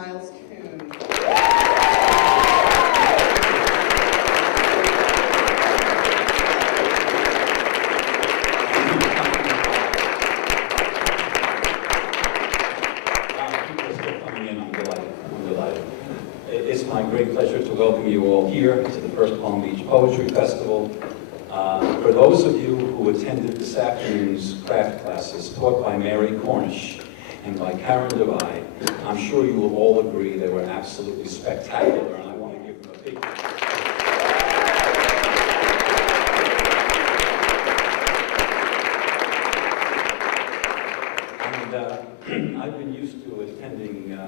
Miles Coon. It's my great pleasure to welcome you all here to the first Palm Beach Poetry Festival. For those of you who attended this afternoon's craft classes taught by Mary Cornish and by Karin deWeille, I'm sure you will all agree they were absolutely spectacular, and I want to give them a big I've been used to attending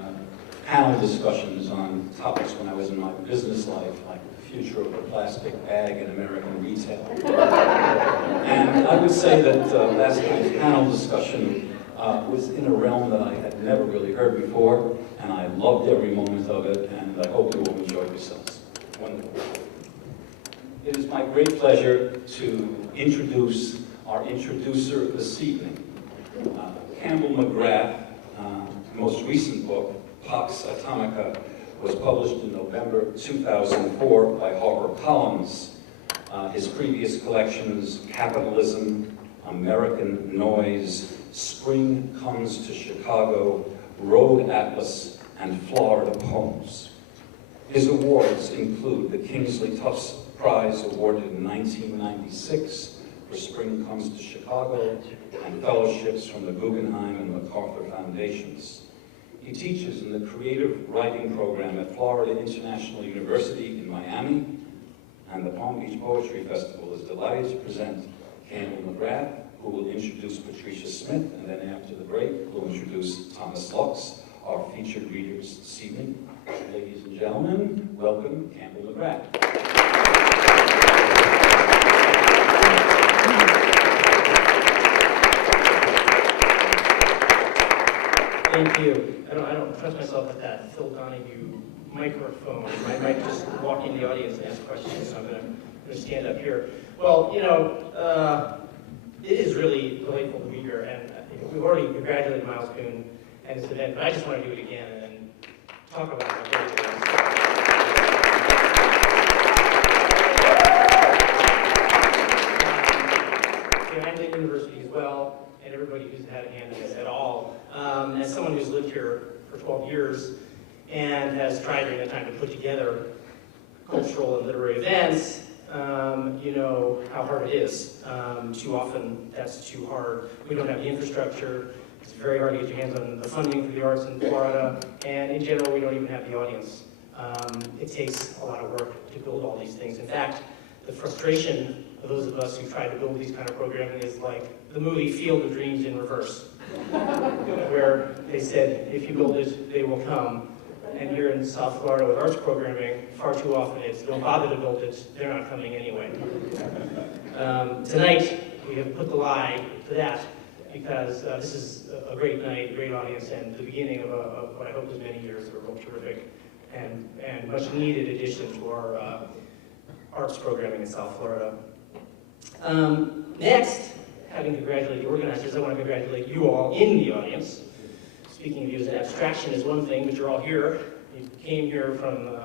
panel discussions on topics when I was in my business life, like the future of the plastic bag in American retail. And I would say that last night's panel discussion was in a realm that I had never really heard before, and I loved every moment of it, and I hope you will enjoy yourselves. Wonderful. It is my great pleasure to introduce our introducer this evening. Campbell McGrath, most recent book, Pax Atomica, was published in November 2004 by HarperCollins. His previous collections, Capitalism, American Noise, Spring Comes to Chicago, Road Atlas, and Florida Poems. His awards include the Kingsley Tufts Prize awarded in 1996 for Spring Comes to Chicago, and fellowships from the Guggenheim and MacArthur Foundations. He teaches in the Creative Writing Program at Florida International University in Miami, and the Palm Beach Poetry Festival is delighted to present Campbell McGrath, who will introduce Patricia Smith, and then after the break, we'll introduce Thomas Lux, our featured readers this evening. Ladies and gentlemen, welcome Campbell McGrath. Thank you. I don't trust myself with that Phil Donahue microphone. I might just walk in the audience and ask questions, so I'm going to stand up here. Well, you know, it is really delightful to be here, and we've already congratulated Miles Coon and this event, but I just want to do it again and talk about how great it is. I'm Lynn University as well, and everybody who's had a hand in this at all. As someone who's lived here for 12 years and has tried during that time to put together cultural and literary events, you know how hard it is. Too often, that's too hard. We don't have the infrastructure. It's very hard to get your hands on the funding for the arts in Florida, and in general, we don't even have the audience. It takes a lot of work to build all these things. In fact, the frustration of those of us who try to build these kind of programming is like the movie Field of Dreams in reverse, where they said, if you build it, they will come. And here in South Florida with arts programming, far too often it's, don't bother to build it, they're not coming anyway. Tonight, we have put the lie to that, because this is a great night, a great audience, and the beginning of what I hope is many years of a real terrific and much needed addition to our arts programming in South Florida. Next, having congratulated the organizers, I want to congratulate you all in the audience. Speaking of you as an abstraction is one thing, but you're all here. You came here from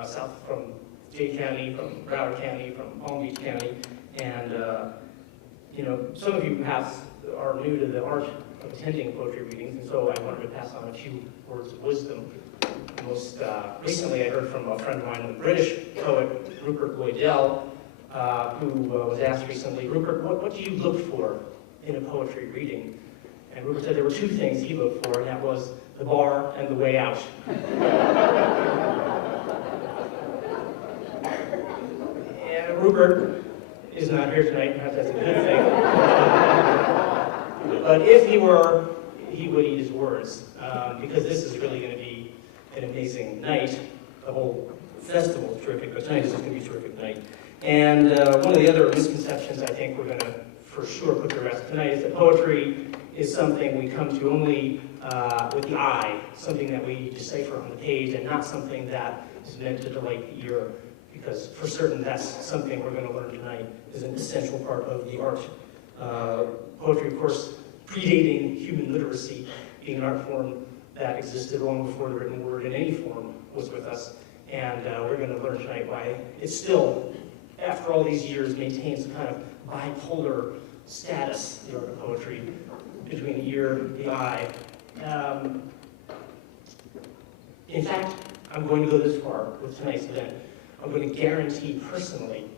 from Dade County, from Broward County, from Palm Beach County, and you know, some of you perhaps are new to the art of attending poetry readings, and so I wanted to pass on a few words of wisdom. Most recently, I heard from a friend of mine, the British poet Rupert Boydell, who was asked recently, Rupert, what do you look for in a poetry reading? And Rupert said there were two things he looked for, and that was the bar and the way out. And Rupert is not here tonight, perhaps that's a good thing. But if he were, he would eat his words, because this is really going to be an amazing night. The whole festival is terrific, but tonight is just going to be a terrific night. And one of the other misconceptions I think we're going to for sure put to rest tonight is that poetry is something we come to only with the eye, something that we decipher on the page, and not something that is meant to delight the ear, because for certain that's something we're going to learn tonight is an essential part of the art. Poetry, of course, predating human literacy, being an art form that existed long before the written word in any form was with us. And we're going to learn tonight why it still, after all these years, maintains a kind of bipolar status, the art of poetry, between the ear and the eye. In fact, I'm going to go this far with tonight's event. I'm going to guarantee personally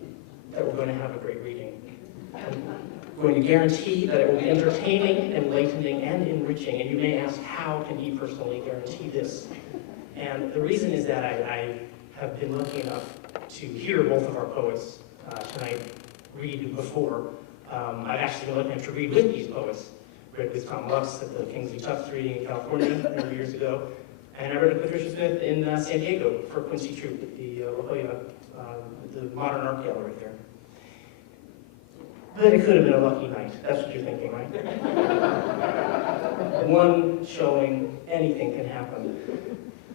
that we're going to have a great reading. I'm going to guarantee that it will be entertaining, enlightening, and enriching. And you may ask, how can he personally guarantee this? And the reason is that I have been lucky enough to hear both of our poets tonight read before. I've actually been lucky enough to read with these poets. Read with Tom Lux at the Kingsley Tufts reading in California a number of years ago. And I read with Patricia Smith in San Diego for Quincy Troop at the La Jolla, the modern art gallery there. But it could have been a lucky night. That's what you're thinking, right? One showing, anything can happen.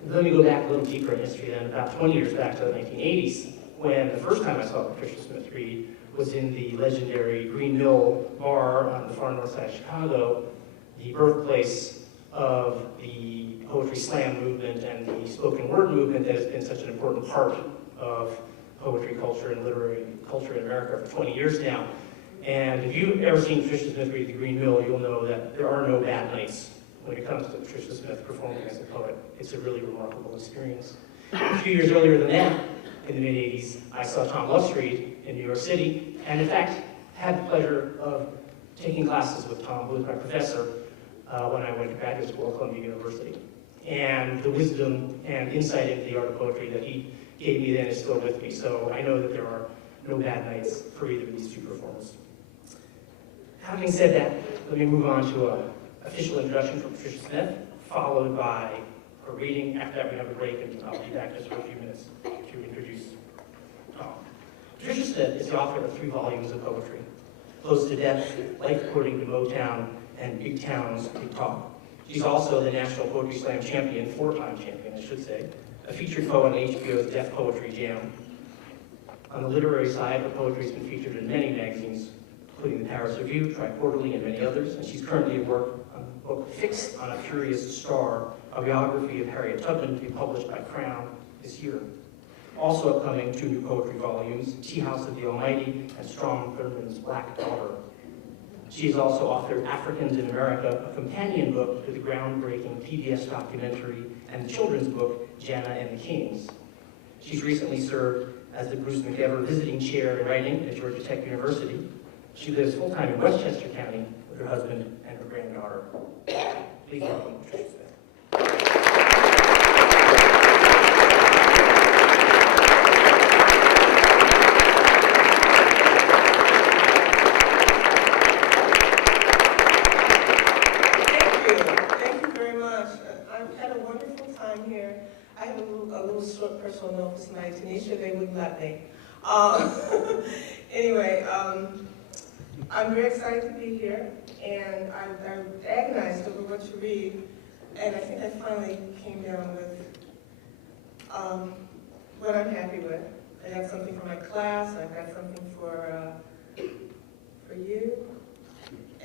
Let me go back a little deeper in history then, about 20 years back to the 1980s, when the first time I saw Patricia Smith read was in the legendary Green Mill Bar on the far north side of Chicago, the birthplace of the poetry slam movement and the spoken word movement that has been such an important part of poetry culture and literary culture in America for 20 years now. And if you've ever seen Patricia Smith read at the Green Mill, you'll know that there are no bad nights when it comes to Patricia Smith performing as a poet. It's a really remarkable experience. A few years earlier than that, in the mid-'80s, I saw Tom Lux read in New York City, and in fact, had the pleasure of taking classes with Tom, who was my professor, when I went to graduate school at Columbia University. And the wisdom and insight into the art of poetry that he gave me then is still with me, so I know that there are no bad nights for either of these two performers. Having said that, let me move on to an official introduction from Patricia Smith, followed by her reading. After that, we have a break, and I'll be back just for a few minutes to introduce Tom. Patricia Smith is the author of 3 volumes of poetry, Close to Death, Life According to Motown, and Big Towns, Big Talk. She's also the National Poetry Slam champion, 4-time champion, I should say, a featured poet on HBO's Deaf Poetry Jam. On the literary side, her poetry has been featured in many magazines, including the Paris Review, Tri-Quarterly, and many others, and she's currently at work on the book Fixed on a Curious Star, a biography of Harriet Tubman, to be published by Crown this year. Also upcoming, 2 new poetry volumes, Tea House of the Almighty and Strom Thurmond's Black Daughter. She has also authored Africans in America, a companion book to the groundbreaking PBS documentary, and the children's book, Jana and the Kings. She's recently served as the Bruce McEver Visiting Chair in Writing at Georgia Tech University. She lives full-time in Westchester County with her husband and her granddaughter. Please welcome Patricia Smith. I have a little short personal note for tonight. Tanisha, they wouldn't let me. Anyway, I'm very excited to be here, and I agonized over what to read, and I think I finally came down with what I'm happy with. I got something for my class, I've got something for you,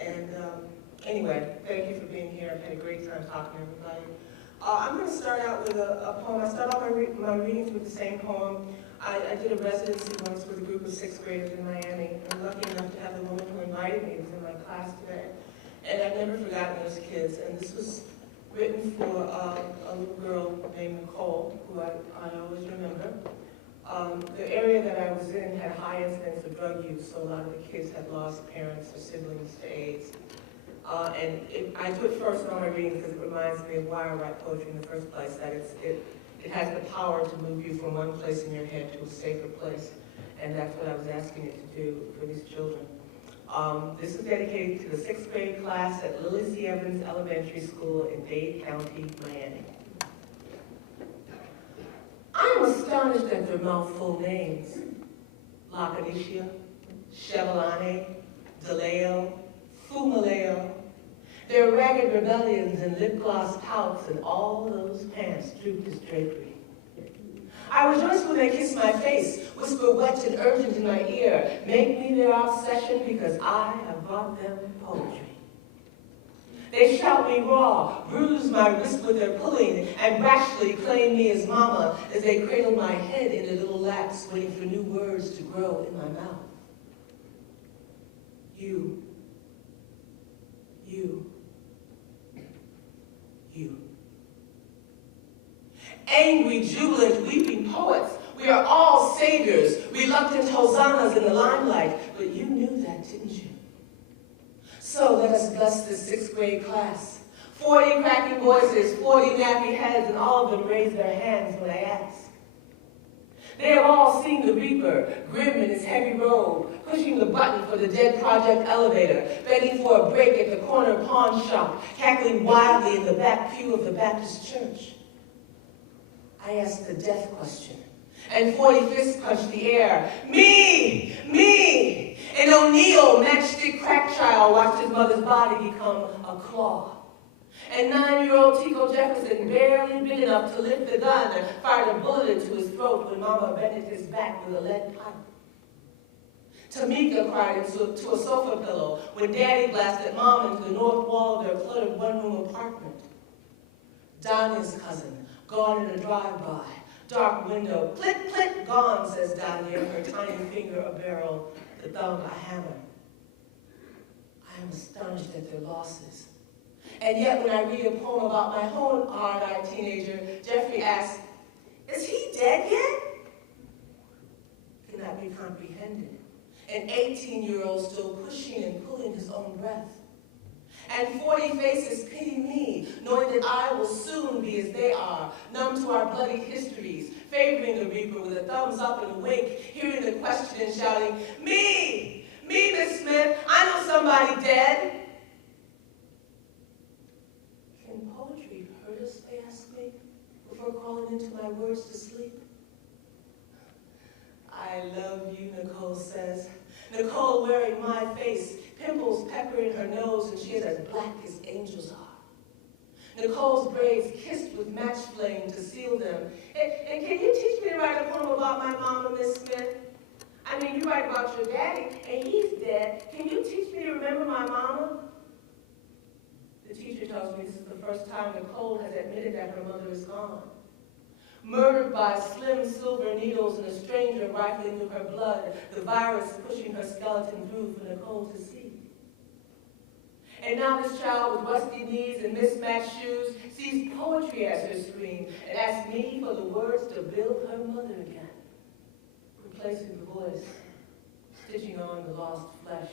and anyway, thank you for being here. I've had a great time talking to everybody. I'm going to start out with a poem. I start off my readings with the same poem. I did a residency once with a group of 6th graders in Miami. I'm lucky enough to have the woman who invited me who's in my class today. And I've never forgotten those kids. And this was written for a little girl named Nicole, who I always remember. The area that I was in had high incidence of drug use, so a lot of the kids had lost parents or siblings to AIDS. I do it first in all my readings because it reminds me of why I write poetry in the first place, that it has the power to move you from one place in your head to a safer place. And that's what I was asking it to do for these children. This is dedicated to the 6th grade class at Lily C. Evans Elementary School in Dade County, Miami. I am astonished at their mouthful names. Lacanicia, Chevelane, DeLeo, Fumaleo, their ragged rebellions and lip gloss pouts and all those pants drooped as drapery. I rejoice when they kiss my face, whisper wet and urgent in my ear, make me their obsession because I have brought them poetry. They shout me raw, bruise my wrist with their pulling, and rashly claim me as mama as they cradle my head in their little laps, waiting for new words to grow in my mouth. You. Angry, jubilant, weeping poets, we are all saviors, reluctant hosannas in the limelight, but you knew that, didn't you? So let us bless this 6th grade class. 40 cracking voices, 40 nappy heads, and all of them raise their hands when I ask. They have all seen the Reaper, grim in his heavy robe, pushing the button for the dead project elevator, begging for a break at the corner pawn shop, cackling wildly in the back pew of the Baptist church. I asked the death question, and 40 fists punched the air. Me! Me! And O'Neill, matchstick crack child, watched his mother's body become a claw. And 9-year-old Tico Jefferson, barely big enough to lift the gun, fired a bullet into his throat when Mama bended his back with a lead pipe. Tamika cried into a sofa pillow when Daddy blasted Mom into the north wall of their cluttered one-room apartment. Donna's cousin, gone in a drive-by, dark window, click, click, gone, says Danya, her tiny finger a barrel, the thumb a hammer. I am astonished at their losses. And yet when I read a poem about my own hard-eyed teenager, Jeffrey asks, is he dead yet? Cannot be comprehended. An 18-year-old still pushing and pulling his own breath. And 40 faces pity me, knowing that I will soon be as they are, numb to our bloody histories, favoring the Reaper with a thumbs up and a wink, hearing the question and shouting, me! Me, Miss Smith, I know somebody dead. Can poetry hurt us, they ask me, before calling into my words to sleep? I love you, Nicole says. Nicole wearing my face, pimples peppering her nose, and she is as black as angels are. Nicole's braids kissed with match flame to seal them. And can you teach me to write a poem about my mama, Miss Smith? I mean, you write about your daddy, and he's dead. Can you teach me to remember my mama? The teacher tells me this is the first time Nicole has admitted that her mother is gone. Murdered by slim silver needles and a stranger rifling through her blood, the virus pushing her skeleton through for Nicole to see. And now this child with rusty knees and mismatched shoes sees poetry as her screen and asks me for the words to build her mother again, replacing the voice, stitching on the lost flesh.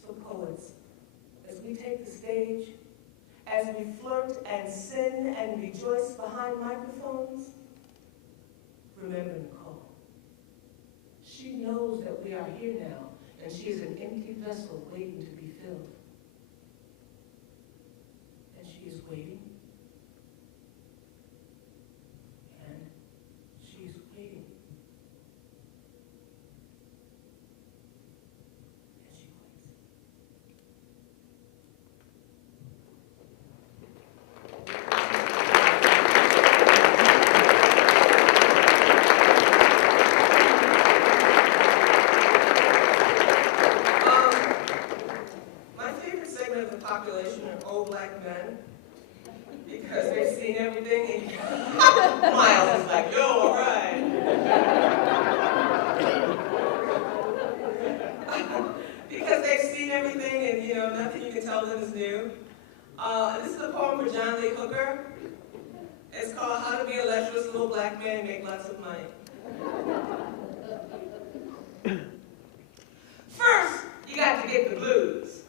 So poets, as we take the stage, as we flirt and sin and rejoice behind microphones, remember Nicole. She knows that we are here now, and she is an empty vessel waiting to be filled. And she is waiting. And she is waiting. And she waits. Population are old black men because they've seen everything. And Miles is like, yo, all right. Because they've seen everything and, you know, nothing you can tell them is new. This is a poem for John Lee Hooker. It's called How to Be a Lecherous Little Black Man and Make Lots of Money. First, you got to get the blues.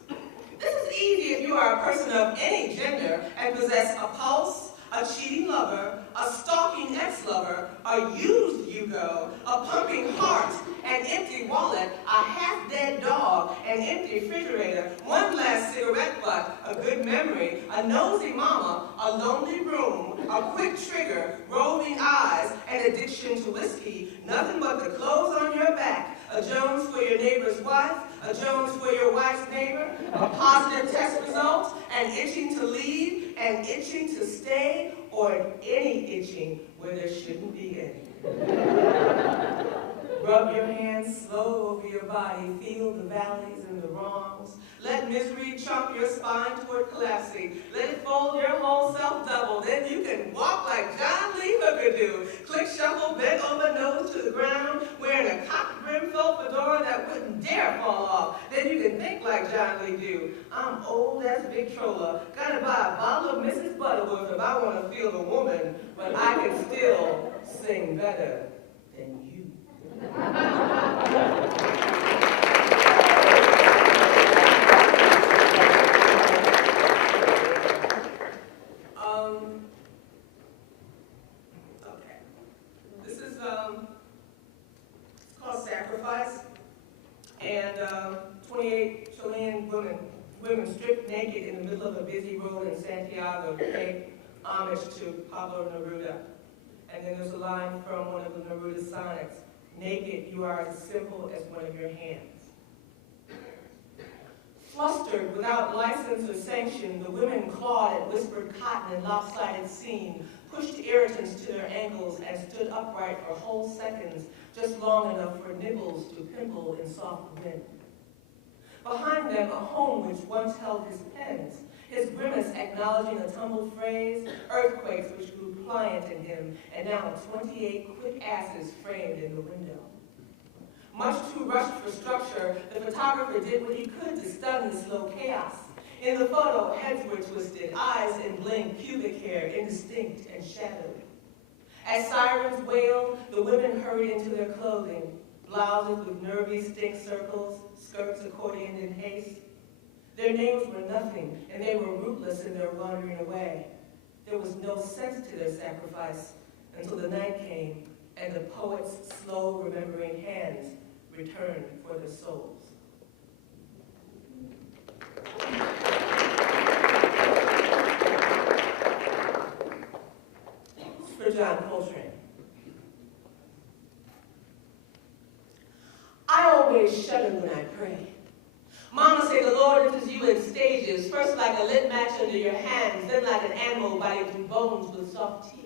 This is easy if you are a person of any gender and possess a pulse, a cheating lover, a stalking ex-lover, a used Yugo, a pumping heart, an empty wallet, a half-dead dog, an empty refrigerator, one last cigarette butt, a good memory, a nosy mama, a lonely room, a quick trigger, roving eyes, an addiction to whiskey, nothing but the clothes on your back, a Jones for your neighbor's wife, a Jones for your wife's neighbor, a positive test result, an itching to leave, an itching to stay, or any itching where there shouldn't be any. Rub your hands slow over your body. Feel the valleys and the wrongs. Let misery chomp your spine toward collapsing. Let it fold your whole self double. Then you can walk like John Lee Hooker do. Click, shuffle, bent over nose to the ground, wearing a cocked brim felt fedora that wouldn't dare fall off. Then you can think like John Lee do. I'm old as Big Troller. Gotta buy a bottle of Mrs. Butterworth if I want to feel the woman, but I can still sing better than you. Okay. This is it's called Sacrifice, and 28 Chilean women stripped naked in the middle of a busy road in Santiago to pay homage to Pablo Neruda. And then there's a line from one of the Neruda sonnets: naked, you are as simple as one of your hands. Flustered, without license or sanction, the women clawed at whispered cotton and lopsided seam, pushed irritants to their ankles, and stood upright for whole seconds, just long enough for nipples to pimple in soft wind. Behind them, a home which once held his pens, his grimace acknowledging a tumbled phrase, earthquakes which grew pliant in him, and now 28 quick asses framed in the window. Much too rushed for structure, the photographer did what he could to stun the slow chaos. In the photo, heads were twisted, eyes in blink, pubic hair indistinct and shadowed. As sirens wailed, the women hurried into their clothing, blouses with nervy stink circles, skirts accordioned in haste. Their names were nothing, and they were rootless in their wandering away. There was no sense to their sacrifice until the night came, and the poet's slow remembering hands returned for their souls. For John Coltrane. I always shudder when I pray. Mama say the Lord enters you in stages, first like a lit match under your hands, then like an animal biting through bones with soft teeth.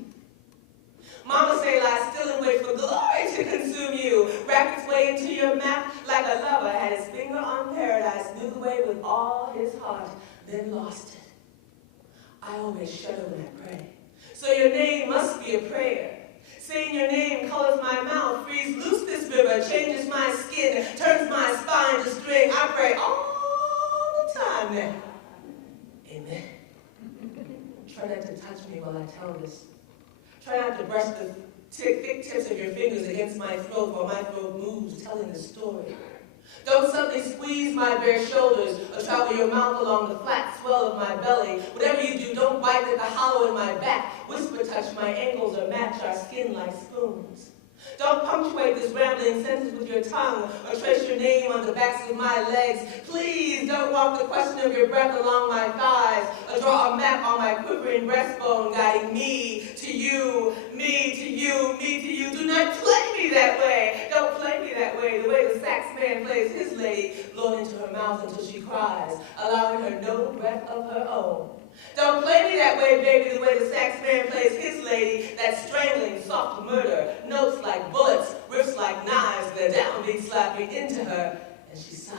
Mama say lie still and wait for glory to consume you, wrap its way into your map like a lover had his finger on paradise, knew the way with all his heart, then lost it. I always shudder when I pray. So your name must be a prayer. Saying your name colors my mouth, frees loose this river, changes my skin, turns my spine to string. I pray all the time now. Amen. Try not to touch me while I tell this. Try not to brush the thick tips of your fingers against my throat while my throat moves, telling the story. Don't suddenly squeeze my bare shoulders or travel your mouth along the flat swell of my belly. Whatever you do, don't bite at the hollow in my back. Whisper touch my ankles or match our skin like spoons. Don't punctuate this rambling sentence with your tongue or trace your name on the backs of my legs. Please don't walk the question of your breath along my thighs or draw a map on my quivering breastbone guiding me to you, me to you, me to you. Do not play me that way. Don't play me that way, the way the sax man plays his lady, blowing into her mouth until she cries, allowing her no breath of her own. Don't play me that way, baby, the way the sax man plays his lady, that strangling, soft murder, notes like bullets, riffs like knives, the downbeat slapping into her, and she sighs.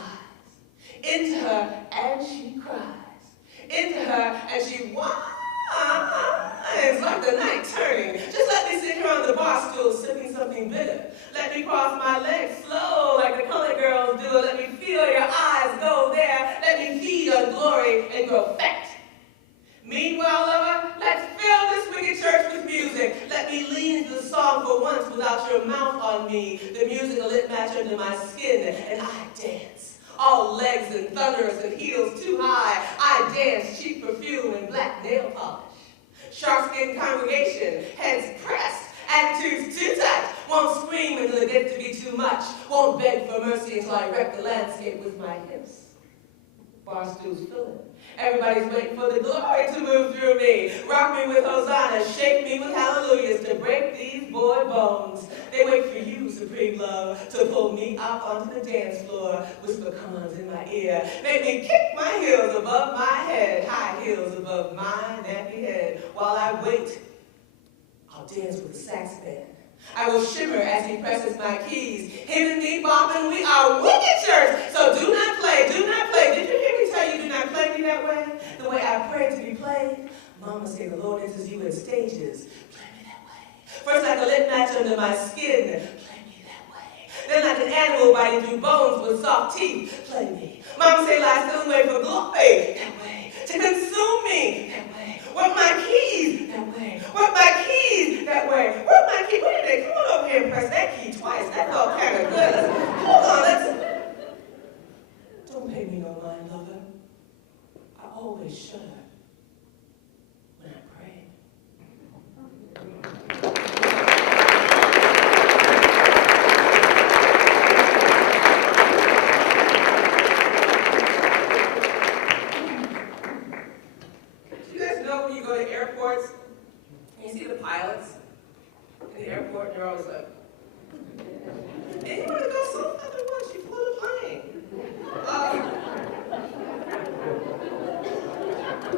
Into her, and she cries. Into her, and she whines like the night turning. Just let me sit here on the bar stool, sipping something bitter. Let me cross my legs slow, like the colored girls do. Let me feel your eyes go there. Let me feed on glory and grow fat. Meanwhile, lover, let's fill this wicked church with music. Let me lean into the song for once without your mouth on me. The music a lit match under my skin, and I dance. All legs and thunders and heels too high. I dance, cheap perfume and black nail polish. Sharp-skinned congregation, heads pressed, attitudes too tight. Won't scream until it gets to be too much. Won't beg for mercy until I wreck the landscape with my hips. Bar stools filling. Everybody's waiting for the glory to move through me. Rock me with hosannas, shake me with hallelujahs to break these boy bones. They wait for you, supreme love, to pull me out onto the dance floor. Whisper commands in my ear. Make me kick my heels above my head, high heels above my nappy head. While I wait, I'll dance with the sax band. I will shimmer as he presses my keys. Him and me bopping, we are wicked church. So do not play, do not play. Did you hear me tell you do not play me that way? The way I pray to be played. Mama say the Lord enters you in stages. Play me that way. First like a lit match under my skin. Play me that way. Then like an animal biting through bones with soft teeth. Play me. Mama say lie still wait for glory. That way. To consume me. That way. Work my keys. That way. Work my keys. That way. Work my keys. Wait a minute. Come on over here and press that key twice. That felt kind of good. Hold on. Don't pay me no mind, lover. I always shudder when I pray. Do you guys know when you go to airports and you see the pilots in the airport and they're always like, and you want to go so fucking much, you flew the plane.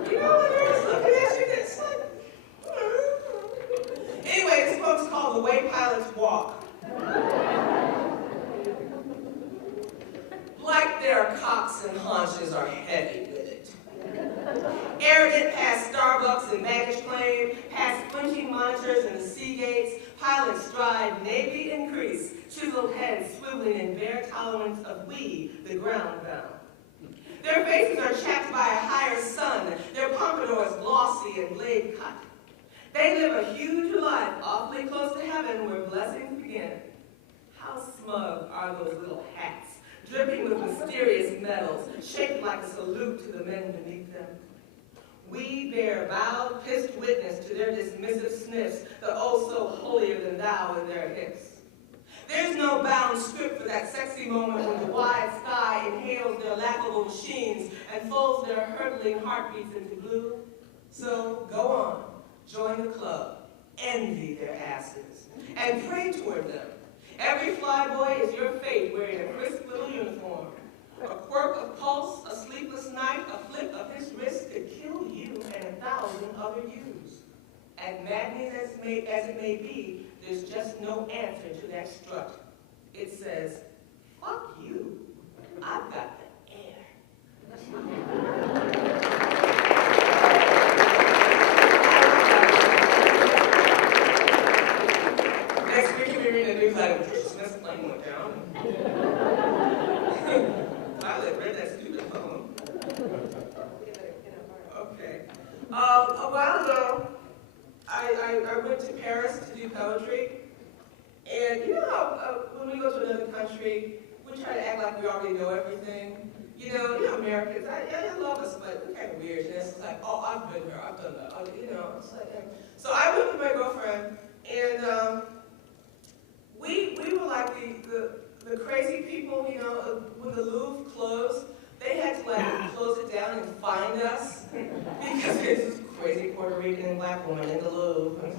You know when they're just looking at you, it's like, Anyway, this book's called The Way Pilots Walk. Like their cocks and haunches are heavy with it. Arrogant past Starbucks and baggage claim, past flinching monitors and the sea gates, pilots stride navy increase, chiseled heads swiveling in bare tolerance of we, the ground bound. Their faces are chapped by a higher sun, their pompadours glossy and blade cut. They live a huge life awfully close to heaven where blessings begin. How smug are those little hats, dripping with mysterious metals, shaped like a salute to the men beneath them. We bear bowed, pissed witness to their dismissive sniffs, the oh so holier than thou in their hips. There's no bound script for that sexy moment when the wide sky inhales their laughable machines and folds their hurtling heartbeats into blue. So go on, join the club, envy their asses, and pray toward them. Every flyboy is your fate wearing a crisp little uniform. A quirk of pulse, a sleepless night, a flip of his wrist could kill you and 1,000 other yous. As maddening as it may be, there's just no answer to that strut. It says, fuck you, I've got the air. Next week you'll be reading a news item, Patricia Smith's plane went down. Pilot read that stupid poem. Okay. A while ago, I went to Paris to do poetry, and you know how when we go to another country, we try to act like we already know everything. You know Americans, I love us, but we're kind of weird. And it's like, oh, I've been here, I've done that. It's like, so I went with my girlfriend, and we were like the crazy people, when the Louvre closed, they had to like close it down and find us because there's this crazy Puerto Rican black woman in the Louvre.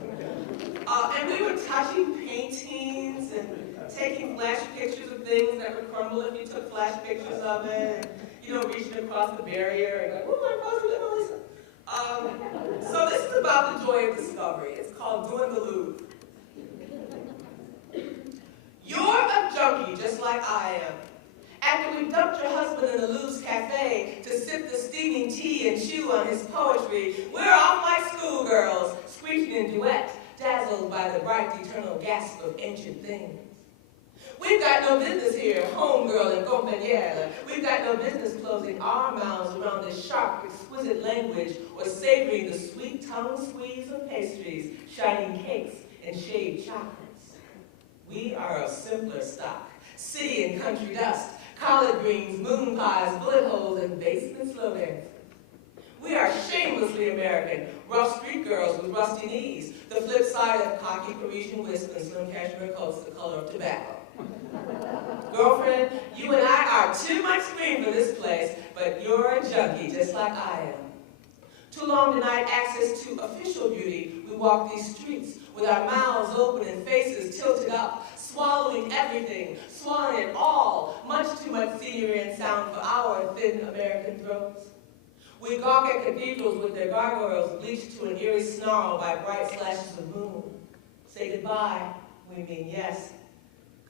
And we were touching paintings and taking flash pictures of things that would crumble if you took flash pictures of it. And, reaching across the barrier and like, oh my gosh, so this is about the joy of discovery. It's called Doing the Louvre. You're a junkie just like I am. After we dumped your husband in the Louvre's cafe to sip the steaming tea and chew on his poetry, we're off like schoolgirls, screeching in duet, dazzled by the bright eternal gasp of ancient things. We've got no business here, homegirl and compagnie. We've got no business closing our mouths around this sharp, exquisite language or savoring the sweet tongue squeeze of pastries, shining cakes, and shaved chocolates. We are of simpler stock, city and country dust, collard greens, moon pies, bullet holes, and basement slow dancing. We are shamelessly American, rough street girls with rusty knees, the flip side of cocky Parisian wisp and slim cashmere coats the color of tobacco. Girlfriend, you and I are too much screen for this place, but you're a junkie just like I am. Too long denied access to official beauty, we walk these streets with our mouths open and faces tilted up, swallowing everything, swallowing it all, much too much scenery and sound for our thin American throats. We gawk at cathedrals with their gargoyles bleached to an eerie snarl by bright slashes of moon. Say goodbye we mean yes.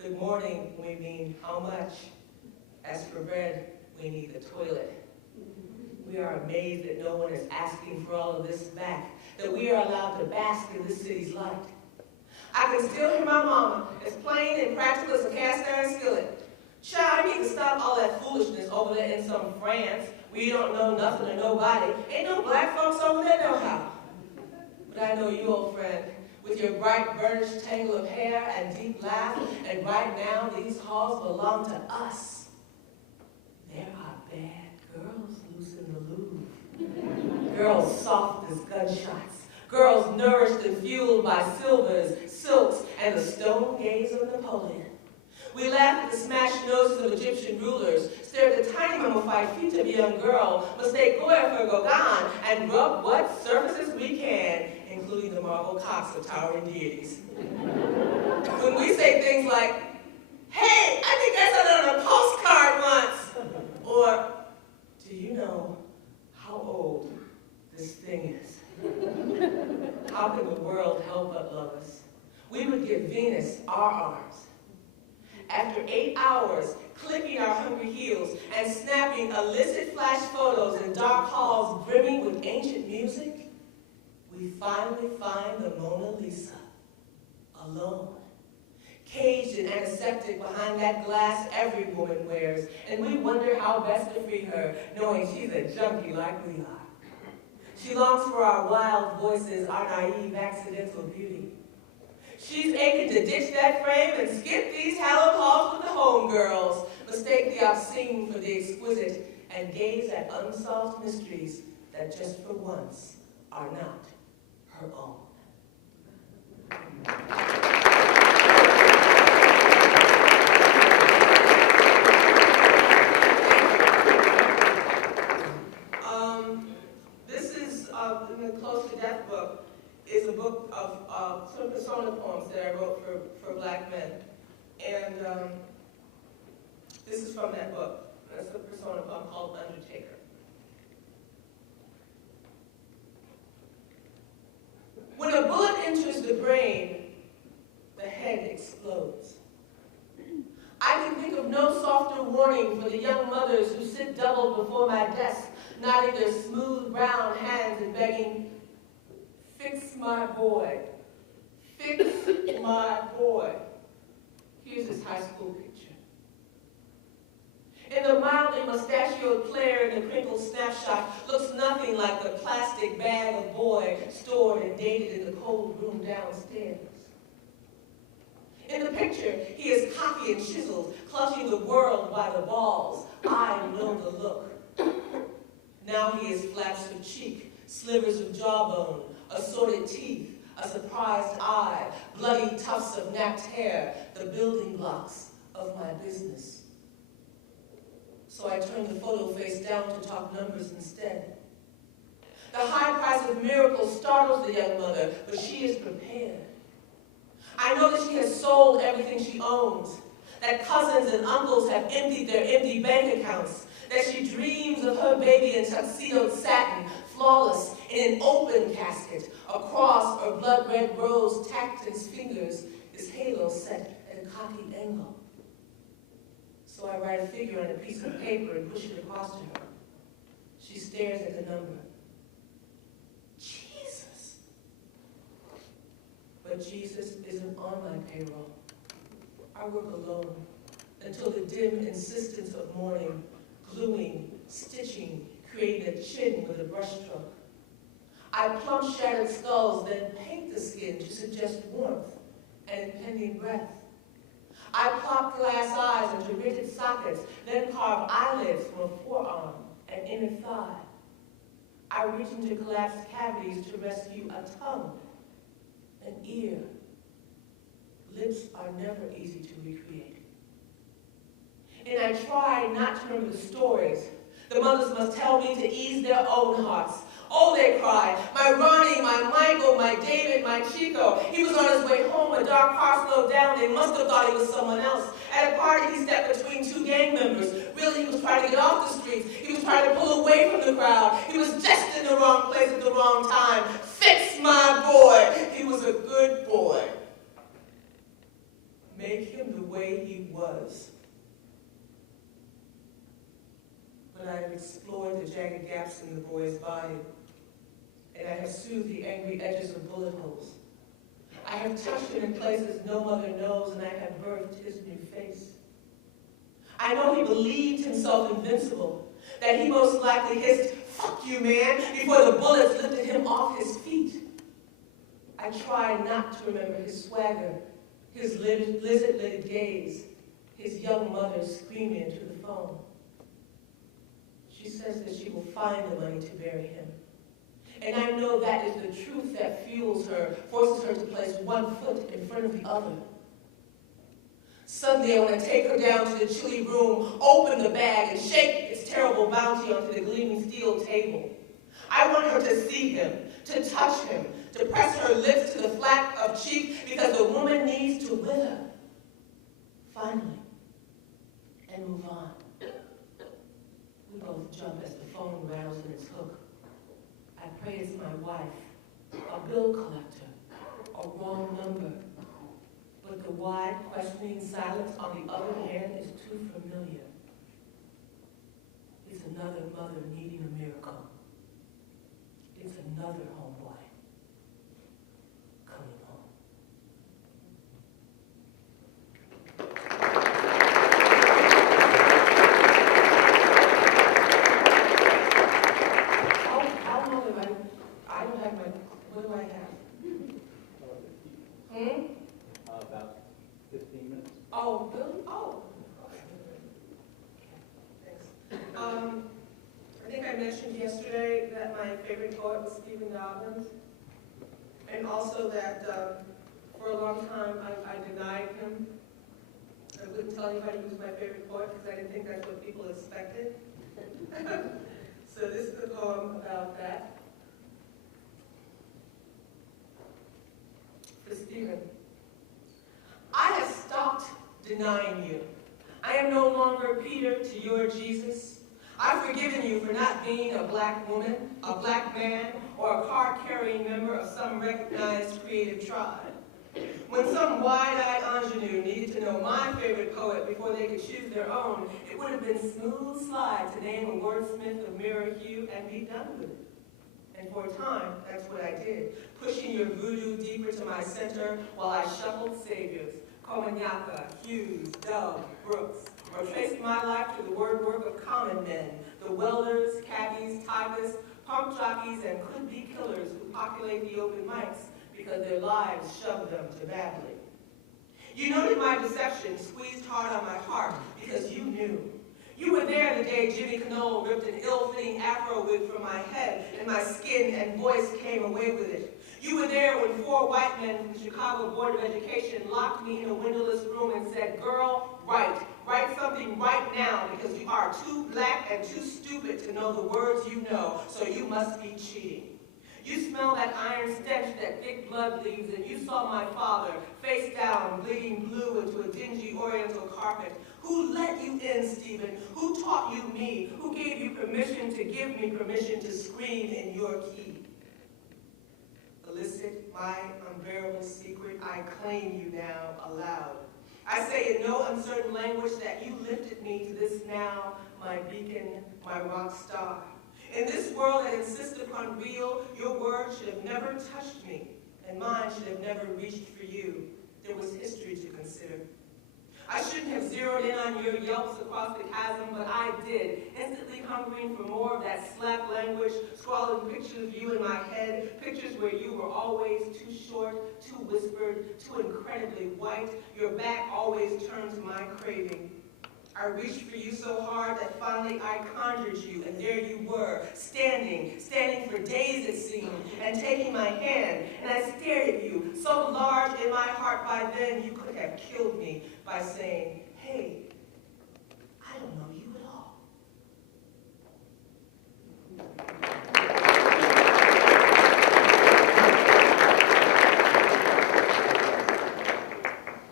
Good morning, we mean how much. As for bread, we need the toilet. We are amazed that no one is asking for all of this back, that we are allowed to bask in this city's light. I can still hear my mama, as plain and practical as a cast iron skillet. Child, you need to stop all that foolishness over there in some France. We don't know nothing or nobody. Ain't no black folks over there no how. But I know you, old friend, with your bright burnished tangle of hair and deep laugh, and right now these halls belong to us. There are bad girls loose in the Louvre. Girls soft as gunshots. Girls nourished and fueled by silvers, silks, and the stone gaze of Napoleon. We laugh at the smashed noses of Egyptian rulers, stare at the tiny mummified feet of a young girl, mistake Goya for Gauguin, and rub what surfaces we can, including the marble cocks of towering deities. When we say things like, hey, I think I saw that on a postcard once, or do you know how old this thing is? How can the world help but love us? We would give Venus our arms. After 8 hours, clicking our hungry heels and snapping illicit flash photos in dark halls brimming with ancient music, we finally find the Mona Lisa, alone, caged and antiseptic behind that glass every woman wears, and we wonder how best to free her, knowing she's a junkie like we are. She longs for our wild voices, our naive, accidental beauty. She's aching to ditch that frame and skip these hallowed halls with the homegirls, mistake the obscene for the exquisite, and gaze at unsolved mysteries that just for once are not her own. This is in the Close to Death book. Is a book of some persona poems that I wrote for black men. And this is from that book. That's a persona poem called Undertaker. When a bullet enters the brain, the head explodes. I can think of no softer warning for the young mothers who sit doubled before my desk, nodding their smooth brown hands and begging, fix my boy. Fix my boy. Here's his high school picture. In the mildly mustachioed player in the crinkled snapshot looks nothing like the plastic bag of boy stored and dated in the cold room downstairs. In the picture, he is cocky and chiseled, clutching the world by the balls. I know the look. Now he is flaps of cheek, slivers of jawbone, assorted teeth, a surprised eye, bloody tufts of napped hair, the building blocks of my business. So I turn the photo face down to talk numbers instead. The high price of miracles startles the young mother, but she is prepared. I know that she has sold everything she owns, that cousins and uncles have emptied their empty bank accounts, that she dreams of her baby in tuxedoed satin, flawless, in an open casket, a cross or blood red rose tacked in his fingers, his halo set at a cocky angle. So I write a figure on a piece of paper and push it across to her. She stares at the number. Jesus! But Jesus isn't on my payroll. I work alone until the dim insistence of morning, gluing, stitching, creating a chin with a brushstroke. I plump shattered skulls, then paint the skin to suggest warmth and impending breath. I plop glass eyes into rigid sockets, then carve eyelids from a forearm and inner thigh. I reach into collapsed cavities to rescue a tongue, an ear. Lips are never easy to recreate. And I try not to remember the stories. The mothers must tell me to ease their own hearts. Oh, they cry, my Ronnie, my Michael, my David, my Chico. He was on his way home, a dark car slowed down. They must have thought he was someone else. At a party, he stepped between two gang members. Really, he was trying to get off the streets. He was trying to pull away from the crowd. He was just in the wrong place at the wrong time. Fix my boy. He was a good boy. make him the way he was. But I have explored the jagged gaps in the boy's body, and I have soothed the angry edges of bullet holes. I have touched him in places no mother knows, and I have birthed his new face. I know he believed himself invincible, that he most likely hissed, "Fuck you, man," before the bullets lifted him off his feet. I try not to remember his swagger, his lizard-lidded gaze, his young mother screaming into the phone. She says that she will find the money to bury him. And I know that is the truth that fuels her, forces her to place one foot in front of the other. Suddenly I want to take her down to the chilly room, open the bag, and shake its terrible bounty onto the gleaming steel table. I want her to see him, to touch him, to press her lips to the flat of cheek, because the woman needs to wither. Finally, and move on. We both jump as the phone rattles in its hook. I pray it's my wife, a bill collector, a wrong number. But the wide, questioning silence on the other hand is too familiar. It's another mother needing a miracle. It's another homeboy coming home. How mother, I don't have my, what do I have? About 15 minutes. Oh, really? Oh. Okay. Thanks. I think I mentioned yesterday that my favorite poet was Stephen Dobbins, and also that for a long time I denied him. I wouldn't tell anybody he was my favorite poet because I didn't think that's what people expected. So this is a poem about that. For Stephen. I have stopped denying you. I am no longer Peter to your Jesus. I've forgiven you for not being a black woman, a black man, or a card-carrying member of some recognized creative tribe. When some wide-eyed ingenue needed to know my favorite poet before they could choose their own, it would have been smooth slide to name a wordsmith of mirror hue and be done with it. And for a time, that's what I did, pushing your voodoo deeper to my center while I shuffled saviors, Comanyaka, Hughes, Dove, Brooks, or traced my life to the word work of common men, the welders, cabbies, typists, pump jockeys, and could-be killers who populate the open mics because their lives shoved them to babbling. You noted my deception squeezed hard on my heart because you knew. You were there the day Jimmy Knoll ripped an ill-fitting afro wig from my head and my skin and voice came away with it. You were there when 4 white men from the Chicago Board of Education locked me in a windowless room and said, "Girl, write something right now because you are too black and too stupid to know the words you know, so you must be cheating." You smell that iron stench that thick blood leaves, and you saw my father, face down, bleeding blue into a dingy oriental carpet. Who let you in, Stephen? Who taught you me? Who gave you permission to give me permission to scream in your key? Elicit my unbearable secret, I claim you now aloud. I say in no uncertain language that you lifted me to this now, my beacon, my rock star. In this world that insists upon real, your words should have never touched me, and mine should have never reached for you. There was history to consider. I shouldn't have zeroed in on your yelps across the chasm, but I did, instantly hungering for more of that slap language, scrawling pictures of you in my head, pictures where you were always too short, too whispered, too incredibly white, your back always turned to my craving. I reached for you so hard that finally I conjured you, and there you were, standing for days it seemed, and taking my hand, and I stared at you, so large in my heart by then you could have killed me by saying, "Hey, I don't know you at all."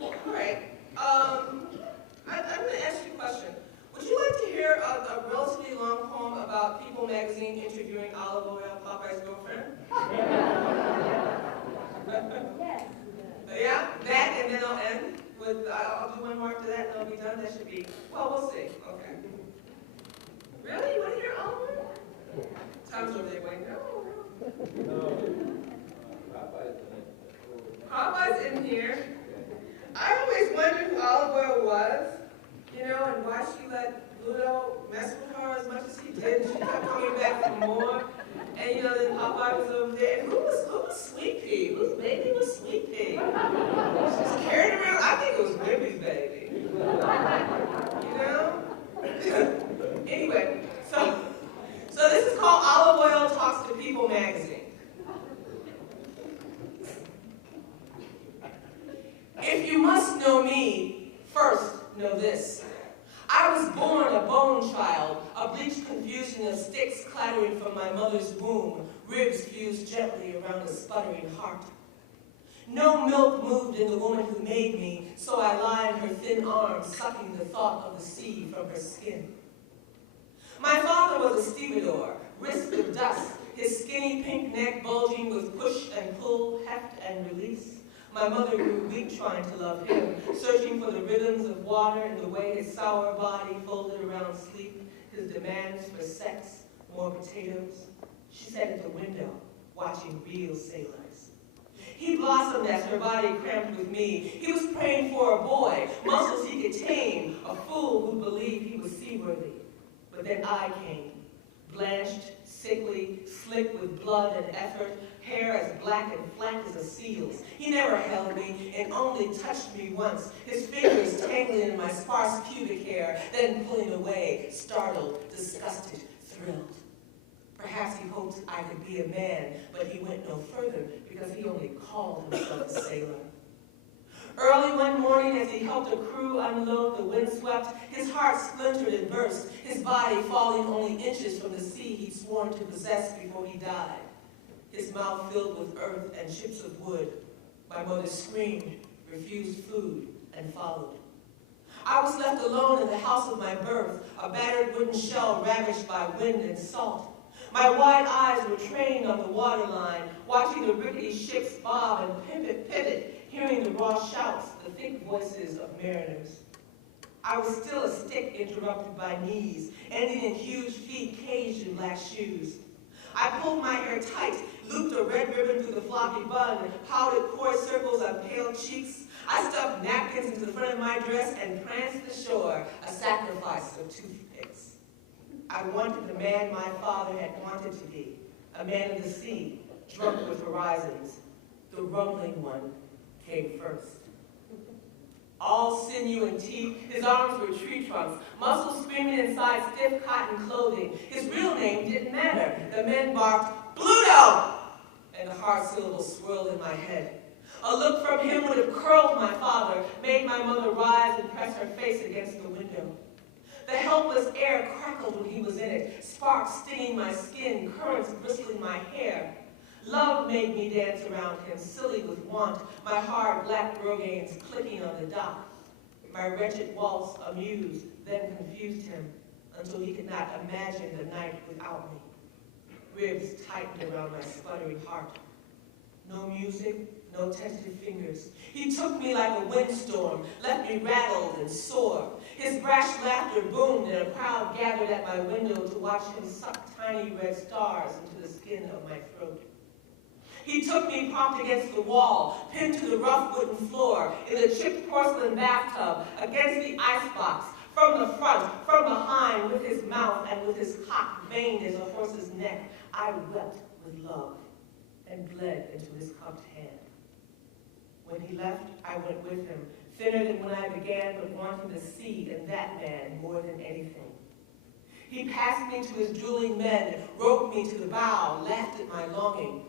All right. I'm going to ask you a question. Would you like to hear a relatively long poem about People magazine interviewing Olive Oil, Popeye's girlfriend? Yes. Yeah? That, and then I'll end with, I'll do one more after that, and I'll be done. That should be, well, we'll see. Okay. Really? You want to hear all of it? Tom's over there waiting. No. Papa's in here. I always wondered who Olive Oil was, you know, and why she let Ludo mess with her as much as he did. She kept coming back for more. And, you know, then Popeye was over there. And who was Sweet Pea? Whose baby was Sweet Pea? She was carrying around, I think it was Wibby's baby. You know? Anyway, so this is called Olive Oil Talks to People magazine. If you must know me, first know this. I was born a bone child, a bleached confusion of sticks clattering from my mother's womb, ribs fused gently around a sputtering heart. No milk moved in the woman who made me, so I lie in her thin arms, sucking the thought of the sea from her skin. My father was a stevedore, wrist of dust, his skinny pink neck bulging with push and pull, heft and release. My mother grew weak trying to love him, searching for the rhythms of water and the way his sour body folded around sleep, his demands for sex, more potatoes. She sat at the window, watching real sailors. He blossomed as her body cramped with me. He was praying for a boy, muscles he could tame, a fool who believed he was seaworthy. But then I came, blanched, sickly, slick with blood and effort, hair as black and flat as a seal's. He never held me and only touched me once, his fingers tangling in my sparse pubic hair, then pulling away, startled, disgusted, thrilled. Perhaps he hoped I could be a man, but he went no further because he only called himself a sailor. Early one morning, as he helped a crew unload the windswept, his heart splintered and burst, his body falling only inches from the sea he'd sworn to possess before he died. His mouth filled with earth and chips of wood. My mother screamed, refused food, and followed. I was left alone in the house of my birth, a battered wooden shell ravaged by wind and salt. My wide eyes were trained on the waterline, watching the rickety ships bob and pivot, hearing the raw shouts, the thick voices of mariners. I was still a stick interrupted by knees, ending in huge feet caged in black shoes. I pulled my hair tight, looped a red ribbon through the floppy bun, powdered cord circles on pale cheeks. I stuffed napkins into the front of my dress and pranced ashore, a sacrifice of toothpicks. I wanted the man my father had wanted to be, a man of the sea, drunk with horizons. The rumbling one came first. All sinew and teeth, his arms were tree trunks, muscles screaming inside stiff cotton clothing. His real name didn't matter. The men barked, "Bluto!" and the hard syllables swirled in my head. A look from him would have curled my father, made my mother rise and press her face against the window. The helpless air crackled when he was in it, sparks stinging my skin, currents bristling my hair. Love made me dance around him, silly with want, my hard black brogans clicking on the dock. My wretched waltz amused, then confused him, until he could not imagine the night without me. Ribs tightened around my sputtering heart. No music, no tentative fingers. He took me like a windstorm, left me rattled and sore. His brash laughter boomed and a crowd gathered at my window to watch him suck tiny red stars into the skin of my throat. He took me propped against the wall, pinned to the rough wooden floor, in the chipped porcelain bathtub, against the icebox, from the front, from behind, with his mouth and with his cock veined as a horse's neck. I wept with love and bled into his cupped hand. When he left, I went with him, thinner than when I began, but wanting to see in that man more than anything. He passed me to his drooling men, roped me to the bow, laughed at my longing.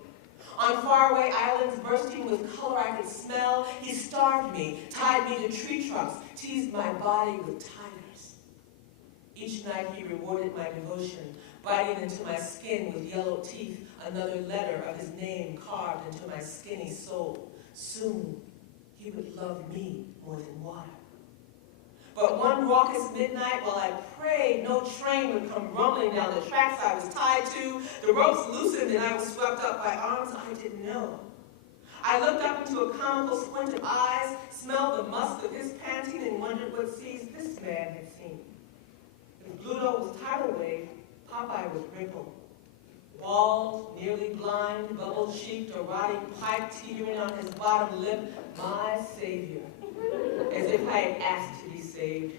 On faraway islands bursting with color I could smell, he starved me, tied me to tree trunks, teased my body with tigers. Each night he rewarded my devotion, biting into my skin with yellow teeth, another letter of his name carved into my skinny soul. Soon he would love me more than water. But one raucous midnight, while I prayed no train would come rumbling down the tracks I was tied to, the ropes loosened and I was swept up by arms I didn't know. I looked up into a comical squint of eyes, smelled the what sees this man had seen. If Bluto was tidal wave, Popeye was ripple. Bald, nearly blind, bubble-cheeked, a rotting pipe teetering on his bottom lip, my savior, as if I had asked to be saved.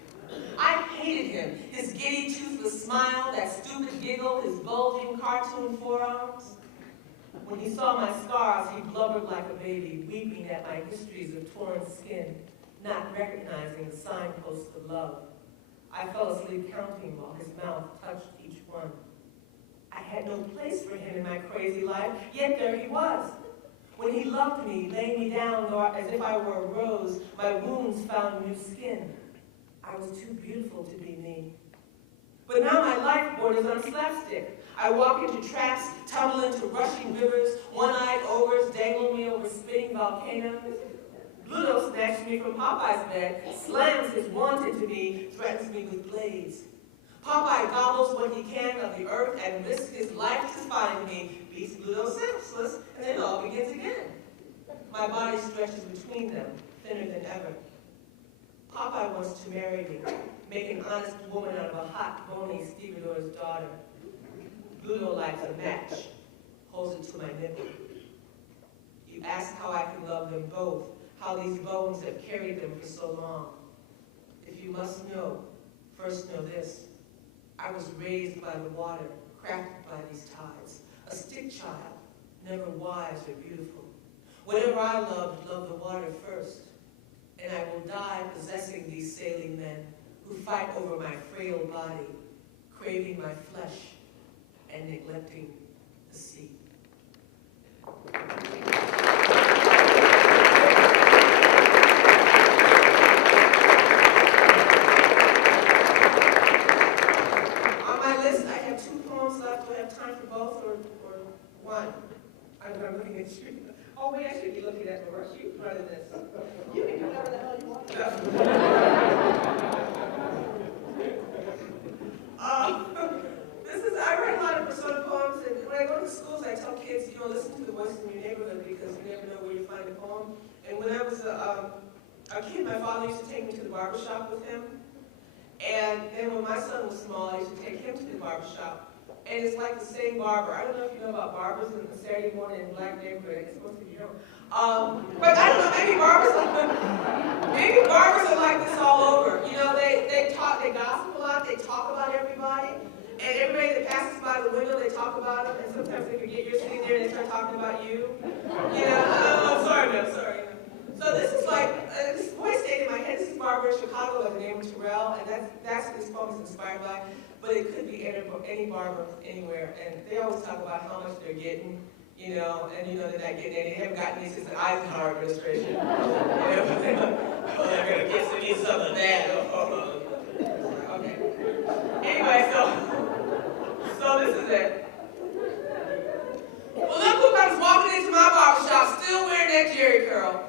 I hated him, his giddy, toothless smile, that stupid giggle, his bulging cartoon forearms. When he saw my scars, he blubbered like a baby, weeping at my histories of torn skin, not recognizing the signposts of love. I fell asleep counting while his mouth touched each one. I had no place for him in my crazy life, yet there he was. When he loved me, laying me down as if I were a rose, my wounds found new skin. I was too beautiful to be me. But now my lifeboard is on slapstick. I walk into traps, tumble into rushing rivers, one-eyed ogres dangle me over spinning volcanoes. Bluto snatches me from Popeye's bed, slams his wand into me, threatens me with blades. Popeye gobbles what he can of the earth and risks his life to find me, beats Bluto senseless, and then it all begins again. My body stretches between them, thinner than ever. Popeye wants to marry me, make an honest woman out of a hot, bony stevedore's daughter. Bluto lights a match, holds it to my nipple. You ask how I can love them both, how these bones have carried them for so long. If you must know, first know this. I was raised by the water, crafted by these tides. A stick child, never wise or beautiful. Whatever I loved the water first. And I will die possessing these sailing men who fight over my frail body, craving my flesh and neglecting the sea. On my list, I have 2 poems left. Do I have time for both or one? I'm looking at you. Oh, wait, I should be looking at the rush. You rather than this. You can do whatever the hell you want. I write a lot of persona poems, and when I go to schools, I tell kids, listen to the voices in your neighborhood because you never know where you find a poem. And when I was a kid, my father used to take me to the barber shop with him. And then when my son was small, I used to take him to the barber shop. And it's like the same barber. I don't know if you know about barbers in the Saturday morning in black neighborhood. It's supposed to be but I don't know, maybe barbers are like this all over. They talk, they gossip a lot, they talk about everybody. And everybody that passes by the window, they talk about them. And sometimes they forget you're sitting there and they start talking about you. I'm sorry, man, sorry. So this is like, this voice stayed in my head. This is Barbara in Chicago by the name of Terrell, and that's what this poem is inspired by. But it could be any barber anywhere. And they always talk about how much they're getting, and they're not getting any. They haven't gotten any since the Eisenhower administration. They're going to get me some of that. Okay. Anyway, so this is it. Well, look who comes walking into my barbershop still wearing that jerry curl.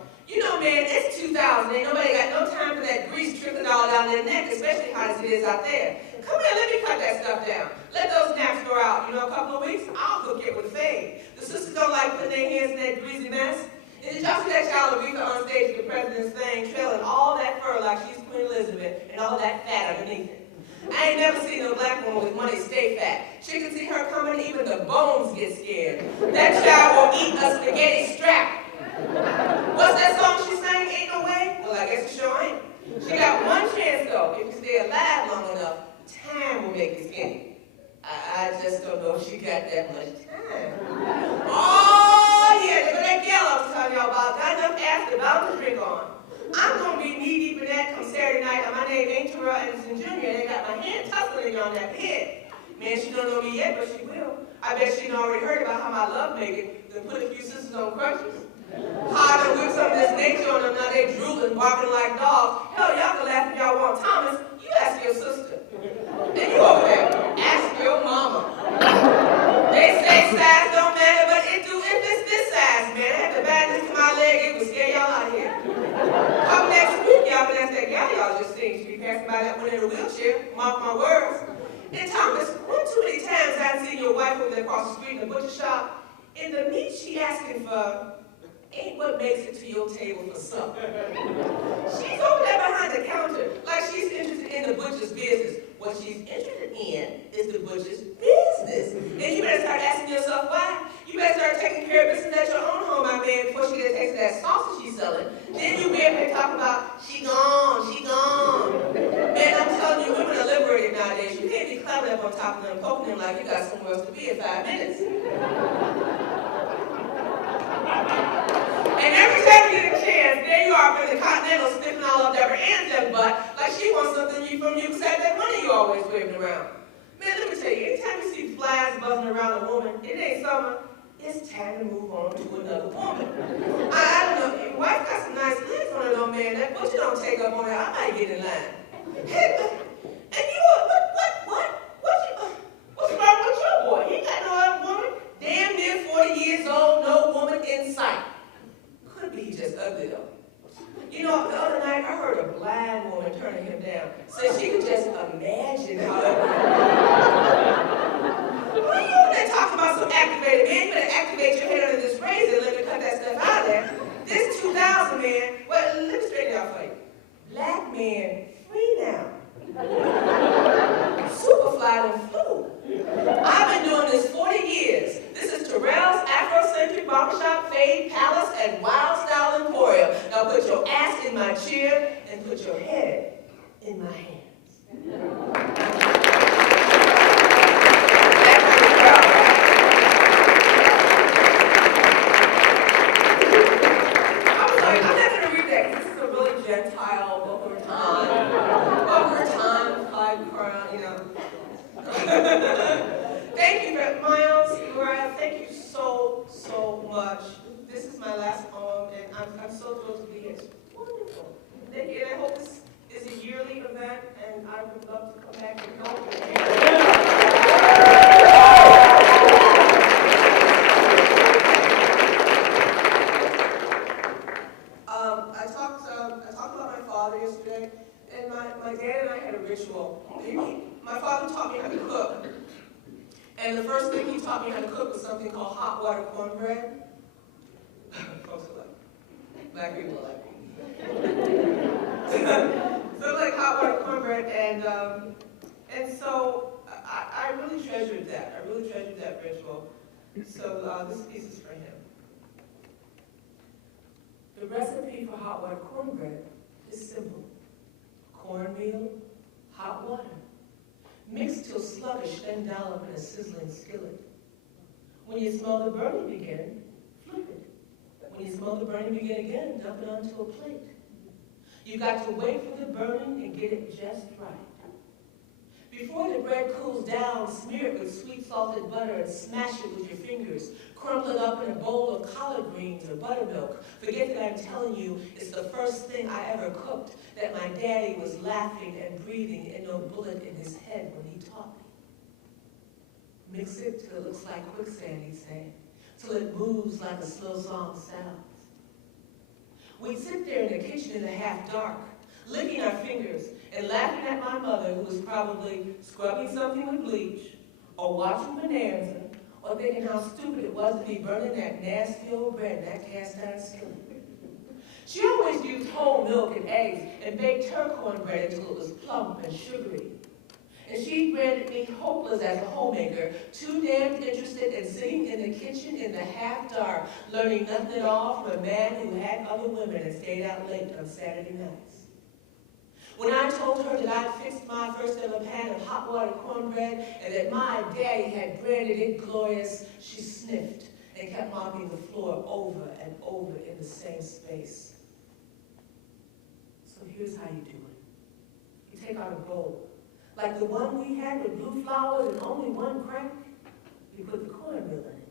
Man, it's 2000. Ain't nobody got no time for that grease trickling all down their neck, especially hot as it is out there. Come here, let me cut that stuff down. Let those naps grow out. A couple of weeks, I'll hook it with fade. The sisters don't like putting their hands in that greasy mess. And did y'all see that child Aretha on stage at the president's thing, trailing all that fur like she's Queen Elizabeth and all that fat underneath it? I ain't never seen no black woman with money stay fat. She can see her coming, even the bones get scared. That child will eat a spaghetti strap. What's that song she sang? Ain't no way? Well, I guess it sure ain't. She got one chance, though. If you stay alive long enough, time will make you skinny. I just don't know if she got that much time. Oh, yeah, look at that gal I was telling y'all about. Got enough acid about to drink on. I'm going to be knee-deep in that come Saturday night. And my name ain't Terrell Anderson Jr. And I got my hand tussling on that head. Man, she don't know me yet, but she will. I bet she done already heard about how my love making. Then put a few sisters on crutches. How I whip some of this nature on them, now they drooling, barking like dogs. Hell, y'all can laugh if y'all want Thomas. You ask your sister. And you over there, ask your mama. They say size don't matter, but it do if it's this size, man. I had to bag this to my leg, it would scare y'all out of here. Come next week, y'all can ask that gal y'all just seen. She be passing by that one in a wheelchair, mark my words. And Thomas, one too many times I've seen your wife over there across the street in the butcher shop. In the meat she asking for ain't what makes it to your table for supper. She's over there behind the counter, like business. What she's interested in is the butcher's business. And you better start asking yourself why. You better start taking care of business at your own home, my man, before she gets a taste of that sausage she's selling. Then you'll be able to talk about, she gone, she gone. Man, I'm telling you, women are liberated nowadays. You can't be climbing up on top of them, poking them like you got somewhere else to be in 5 minutes. And every time you get a chance, there you are in the Continental sniffing all up Deborah Ann's butt like she wants something from you because that money you always waving around. Man, let me tell you, anytime you see flies buzzing around a woman, it ain't summer. It's time to move on to another woman. I don't know, your wife got some nice legs on her though, man. That butcher don't take up on her. I might get in line. Hey, and you, what's wrong with your boy? He got no other woman. Damn near 40 years old, no woman in sight. Could be just ugly though. You know, the other night I heard a blind woman turning him down. Said she could just imagine how Well, you know they talk about some activated man. You better activate your head under this razor and let me cut that stuff out of there. This 2000 man, well, let me straighten it out for you. Black men free now. Superfly done flew. I've been doing this 40 years. This is Terrell's Afrocentric Barbershop Fade Palace and Wild Style Emporium. Now put your ass in my chair and put your head in my hands. Gentile, Boca Raton, Clyde Crown, you know. Thank you, Miles McGrath. Thank you so much. This is my last poem, and I'm so thrilled to be here. It's wonderful. Thank you, and I hope this is a yearly event, and I would love to come back and help you. I talked about my father yesterday, and my dad and I had a ritual. My father taught me how to cook, and the first thing he taught me how to cook was something called hot water cornbread. Folks are like, black people are like. So like hot water cornbread, and so I really treasured that. I really treasured that ritual. So this piece is for him. The recipe for hot water cornbread is simple. Cornmeal, hot water. Mix till sluggish, then dollop in a sizzling skillet. When you smell the burning begin, flip it. When you smell the burning begin again, dump it onto a plate. You got to wait for the burning and get it just right. Before the bread cools down, smear it with sweet salted butter and smash it with your fingers. Crumble it up in a bowl of collard greens or buttermilk. Forget that I'm telling you it's the first thing I ever cooked, that my daddy was laughing and breathing and no bullet in his head when he taught me. Mix it till it looks like quicksand, he'd say, till it moves like a slow song sounds. We'd sit there in the kitchen in the half dark, licking our fingers and laughing at my mother, who was probably scrubbing something with bleach, or watching Bonanza, or thinking how stupid it was to be burning that nasty old bread in that cast iron skillet. She always used whole milk and eggs and baked her cornbread until it was plump and sugary. And she branded me hopeless as a homemaker, too damn interested in sitting in the kitchen in the half dark, learning nothing at all from a man who had other women and stayed out late on Saturday nights. When I told her that I'd fixed my first ever pan of hot water cornbread and that my daddy had branded it glorious, she sniffed and kept mopping the floor over and over in the same space. So here's how you do it. You take out a bowl, like the one we had with blue flowers and only one crack. You put the cornmeal in it.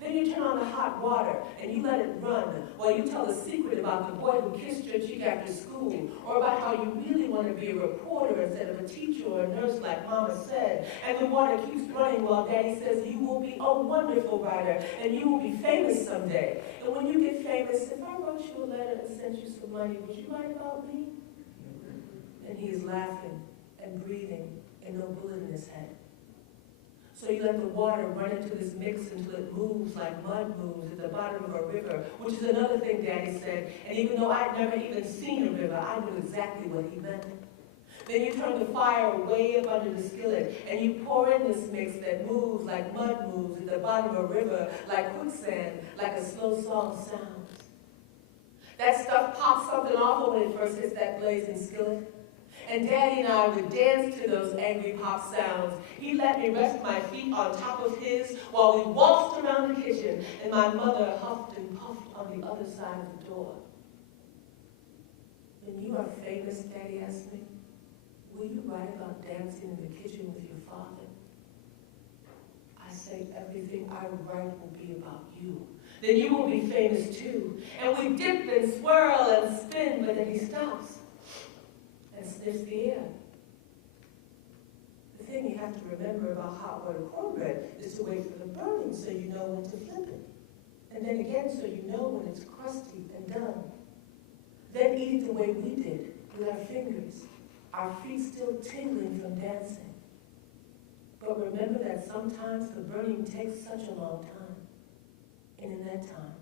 Then you turn on the hot water and you let it run while you tell a secret about the boy who kissed your cheek after school, or about how you really want to be a reporter instead of a teacher or a nurse like Mama said. And the water keeps running while Daddy says you will be a wonderful writer and you will be famous someday. And when you get famous, if I wrote you a letter and sent you some money, would you write about me? And he is laughing and breathing and no bullet in his head. So you let the water run into this mix until it moves like mud moves at the bottom of a river, which is another thing Daddy said. And even though I'd never even seen a river, I knew exactly what he meant. Then you turn the fire way up under the skillet, and you pour in this mix that moves like mud moves at the bottom of a river, like quicksand, like a slow song sounds. That stuff pops something awful when it first hits that blazing skillet. And Daddy and I would dance to those angry pop sounds. He let me rest my feet on top of his while we waltzed around the kitchen, and my mother huffed and puffed on the other side of the door. When you are famous, Daddy asked me, will you write about dancing in the kitchen with your father? I say everything I write will be about you. Then you will be famous too. And we dip and swirl and spin, but then he stops and sniffs the air. The thing you have to remember about hot water cornbread is to wait for the burning so you know when to flip it. And then again so you know when it's crusty and done. Then eat it the way we did, with our fingers, our feet still tingling from dancing. But remember that sometimes the burning takes such a long time. And in that time,